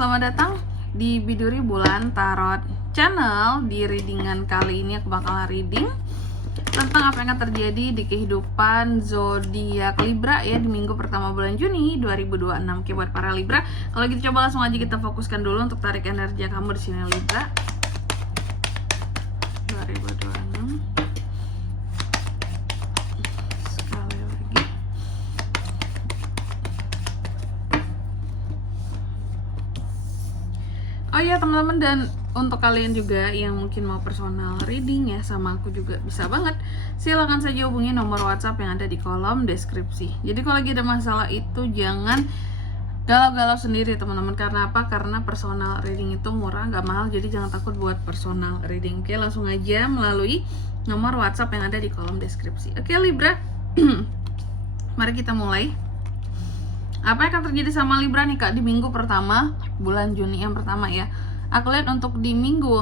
selamat datang di Biduri Bulan Tarot Channel. Di readingan kali ini aku bakal reading tentang apa yang akan terjadi di kehidupan zodiak Libra ya di minggu pertama bulan Juni 2026. Oke, buat para Libra, kalau gitu coba langsung aja kita fokuskan dulu untuk tarik energi kamu di sini Libra 2026. Sekali lagi. Oh iya teman-teman, dan untuk kalian juga yang mungkin mau personal reading ya sama aku juga bisa banget. Silakan saja hubungi nomor WhatsApp yang ada di kolom deskripsi. Jadi kalau lagi ada masalah itu jangan galau-galau sendiri teman-teman. Karena apa? Karena personal reading itu murah, nggak mahal. Jadi jangan takut buat personal reading. Oke, langsung aja melalui nomor WhatsApp yang ada di kolom deskripsi. Oke Libra, mari kita mulai. Apa yang akan terjadi sama Libra nih Kak di minggu pertama bulan Juni yang pertama ya. Aku lihat untuk di minggu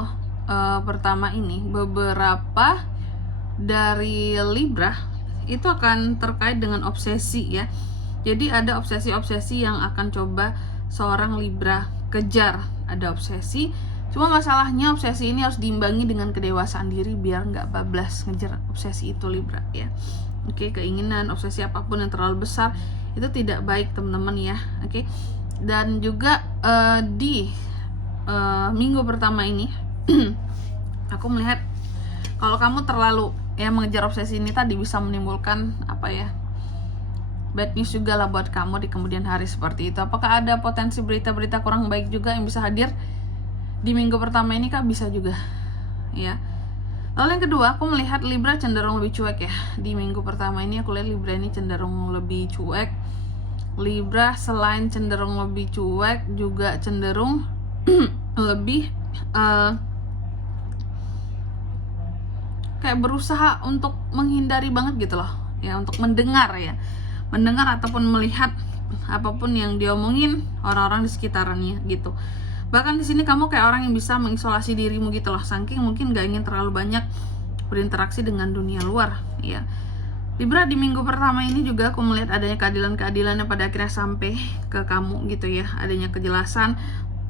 pertama ini beberapa dari Libra itu akan terkait dengan obsesi ya. Jadi ada obsesi-obsesi yang akan coba seorang Libra kejar. Ada obsesi, cuma masalahnya obsesi ini harus diimbangi dengan kedewasaan diri biar nggak bablas ngejar obsesi itu Libra ya. Oke, keinginan, obsesi apapun yang terlalu besar itu tidak baik teman-teman ya. Oke, dan juga di minggu pertama ini aku melihat kalau kamu terlalu ya mengejar obsesi ini tadi bisa menimbulkan apa ya, bad news juga lah buat kamu di kemudian hari seperti itu. Apakah ada potensi berita-berita kurang baik juga yang bisa hadir di minggu pertama ini Kak? Bisa juga ya. Lalu yang kedua, aku melihat Libra cenderung lebih cuek ya. Di minggu pertama ini aku lihat Libra ini cenderung lebih cuek. Libra selain cenderung lebih cuek juga cenderung lebih kayak berusaha untuk menghindari banget gitu loh ya, untuk mendengar ataupun melihat apapun yang diomongin orang-orang di sekitarannya gitu. Bahkan di sini kamu kayak orang yang bisa mengisolasi dirimu gitu loh, saking mungkin gak ingin terlalu banyak berinteraksi dengan dunia luar ya. Libra di minggu pertama ini juga aku melihat adanya keadilan-keadilan yang pada akhirnya sampai ke kamu gitu ya. Adanya kejelasan,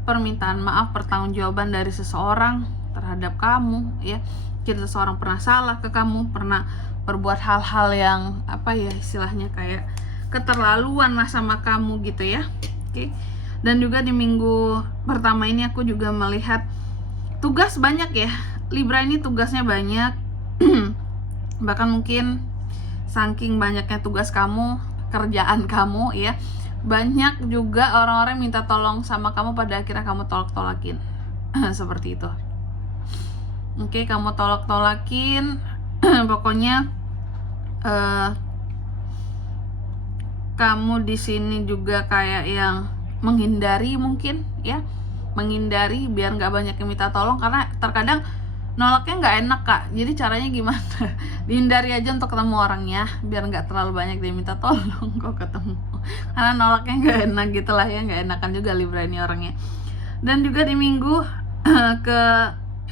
permintaan maaf, pertanggungjawaban dari seseorang terhadap kamu ya. Jika seseorang pernah salah ke kamu, pernah berbuat hal-hal yang apa ya istilahnya kayak keterlaluan lah sama kamu gitu ya. Oke. Dan juga di minggu pertama ini aku juga melihat tugas banyak ya. Libra ini tugasnya banyak. Bahkan mungkin saking banyaknya tugas kamu, kerjaan kamu ya, banyak juga orang-orang minta tolong sama kamu, pada akhirnya kamu tolak-tolakin. Seperti itu. Oke, kamu tolak-tolakin. Pokoknya kamu di sini juga kayak yang menghindari mungkin ya, menghindari biar nggak banyak yang minta tolong, karena terkadang nolaknya nggak enak Kak. Jadi caranya gimana? Dihindari aja untuk ketemu orangnya biar nggak terlalu banyak dia minta tolong kok ketemu, karena nolaknya nggak enak gitulah ya, nggak enakan juga Libra ini orangnya. Dan juga di minggu ke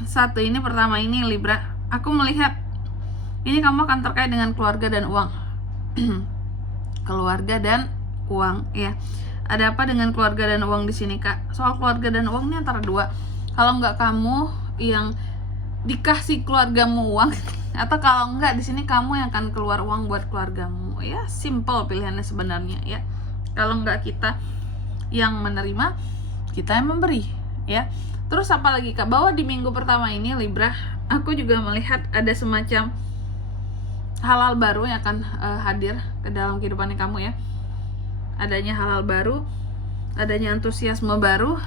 satu ini pertama ini Libra, aku melihat ini kamu akan terkait dengan keluarga dan uang. Keluarga dan uang ya. Ada apa dengan keluarga dan uang di sini Kak? Soal keluarga dan uang ini antara dua. Kalau nggak kamu yang dikasih keluargamu uang, atau kalau nggak di sini kamu yang akan keluar uang buat keluargamu ya. Simple pilihannya sebenarnya ya. Kalau nggak kita yang menerima, kita yang memberi ya. Terus apa lagi Kak? Bahwa di minggu pertama ini Libra, aku juga melihat ada semacam hal-hal baru yang akan hadir ke dalam kehidupan kamu ya. Adanya hal-hal baru, adanya antusiasme baru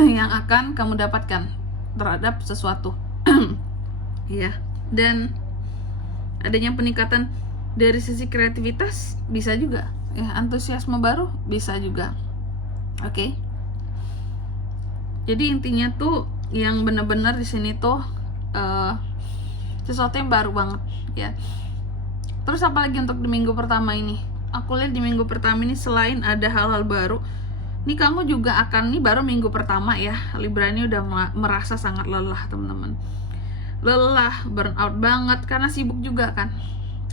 yang akan kamu dapatkan terhadap sesuatu ya. Dan adanya peningkatan dari sisi kreativitas bisa juga ya, antusiasme baru bisa juga. Oke. Jadi intinya tuh yang benar-benar di sini tuh sesuatu yang baru banget ya. Terus apalagi untuk di minggu pertama ini? Aku lihat di minggu pertama ini selain ada hal-hal baru, nih kamu juga akan, nih baru minggu pertama ya, Libra ini udah merasa sangat lelah teman-teman. Lelah, burn out banget karena sibuk juga kan.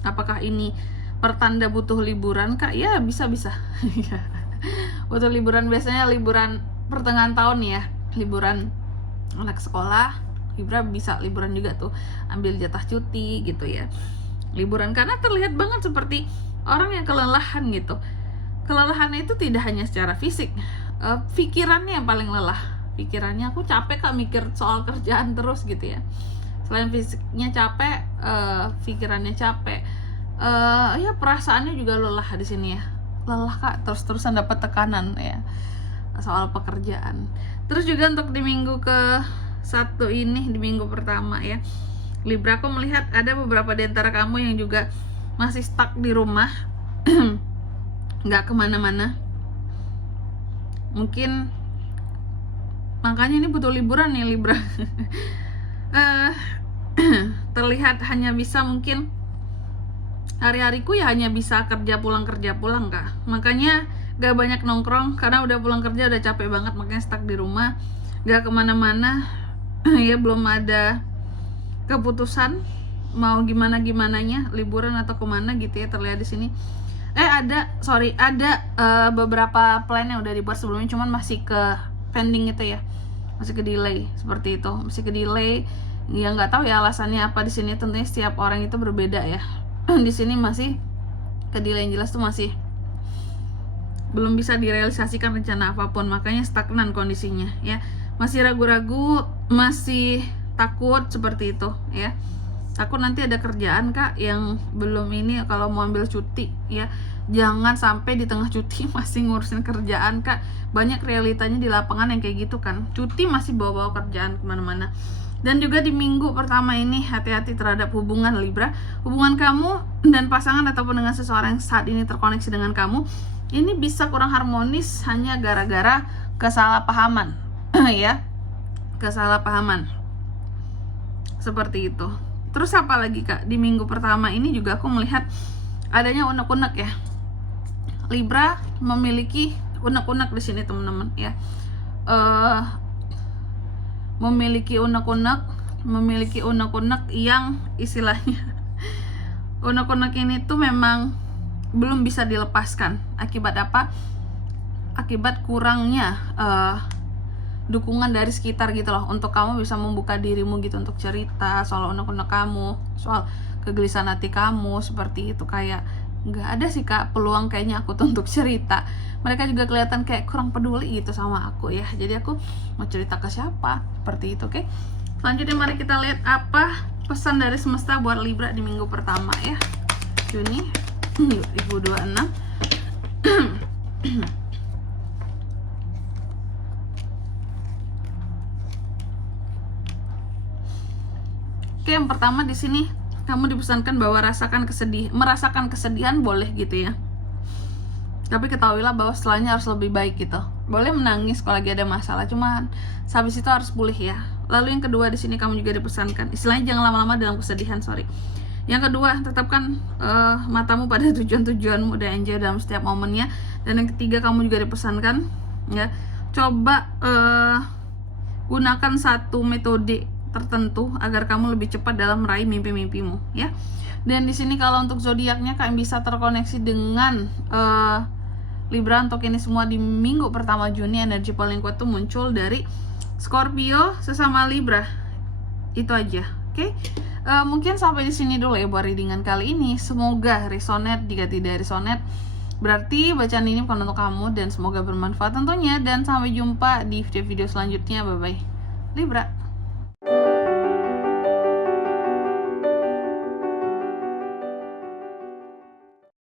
Apakah ini pertanda butuh liburan Kak? Ya bisa-bisa. Butuh liburan, biasanya liburan pertengahan tahun ya, liburan anak sekolah, Libra bisa liburan juga tuh, ambil jatah cuti gitu ya, liburan, karena terlihat banget seperti orang yang kelelahan gitu. Kelelahannya itu tidak hanya secara fisik, pikirannya yang paling lelah. Pikirannya, aku capek Kak mikir soal kerjaan terus gitu ya. Selain fisiknya capek, pikirannya capek, ya perasaannya juga lelah di sini ya. Lelah Kak, terus-terusan dapat tekanan ya soal pekerjaan. Terus juga untuk di minggu ke-1 ini, di minggu pertama ya, Libra, aku melihat ada beberapa di antara kamu yang juga masih stuck di rumah, nggak kemana-mana. Mungkin makanya ini butuh liburan nih Libra. Terlihat hanya bisa, mungkin hari-hariku ya hanya bisa kerja pulang Kak. Makanya gak banyak nongkrong, karena udah pulang kerja udah capek banget, makanya stuck di rumah, gak kemana-mana. Ya belum ada keputusan mau gimananya, liburan atau kemana gitu ya, terlihat di sini. Ada beberapa plan yang udah dibuat sebelumnya, cuman masih ke pending gitu ya, masih ke delay seperti itu, masih ke delay. Ya nggak tahu ya alasannya apa di sini, tentunya setiap orang itu berbeda ya. Di sini masih ke delay, yang jelas tuh masih belum bisa direalisasikan rencana apapun, makanya stagnan kondisinya ya, masih ragu-ragu, masih takut seperti itu ya. Takut nanti ada kerjaan Kak yang belum ini, kalau mau ambil cuti ya, jangan sampai di tengah cuti masih ngurusin kerjaan Kak. Banyak realitanya di lapangan yang kayak gitu kan, cuti masih bawa-bawa kerjaan kemana-mana. Dan juga di minggu pertama ini, hati-hati terhadap hubungan Libra. Hubungan kamu dan pasangan ataupun dengan seseorang yang saat ini terkoneksi dengan kamu, ini bisa kurang harmonis hanya gara-gara kesalahpahaman ya, kesalahpahaman seperti itu. Terus apa lagi Kak, di minggu pertama ini juga aku melihat adanya unek-unek ya. Libra memiliki unek-unek di sini teman-teman ya. Memiliki unek-unek yang istilahnya unek-unek ini tuh memang belum bisa dilepaskan. Akibat apa? Akibat kurangnya dukungan dari sekitar gitu loh, untuk kamu bisa membuka dirimu gitu untuk cerita soal unek-unek kamu, soal kegelisahan hati kamu seperti itu. Kayak nggak ada sih Kak peluang kayaknya aku tuh untuk cerita. Mereka juga kelihatan kayak kurang peduli gitu sama aku ya, jadi aku mau cerita ke siapa seperti itu. Oke, selanjutnya mari kita lihat apa pesan dari semesta buat Libra di minggu pertama ya, Juni 2026. Oke, yang pertama di sini kamu dipesankan bahwa merasakan kesedihan boleh gitu ya. Tapi ketahuilah bahwa setelahnya harus lebih baik gitu. Boleh menangis kalau lagi ada masalah, cuman habis itu harus pulih ya. Lalu yang kedua di sini kamu juga dipesankan, istilahnya jangan lama-lama dalam kesedihan, Yang kedua, tetapkan matamu pada tujuan-tujuanmu dan enjoy dalam setiap momennya. Dan yang ketiga, kamu juga dipesankan ya, coba gunakan satu metode tertentu agar kamu lebih cepat dalam meraih mimpi-mimpimu ya. Dan di sini kalau untuk zodiaknya kalian bisa terkoneksi dengan Libra. Untuk ini semua di minggu pertama Juni, energi paling kuat tuh muncul dari Scorpio sesama Libra. Itu aja. Oke. Mungkin sampai di sini dulu ya buat readingan kali ini. Semoga resonate. Jika tidak resonate, berarti bacaan ini bukan untuk kamu, dan semoga bermanfaat tentunya. Dan sampai jumpa di video-video selanjutnya. Bye bye Libra.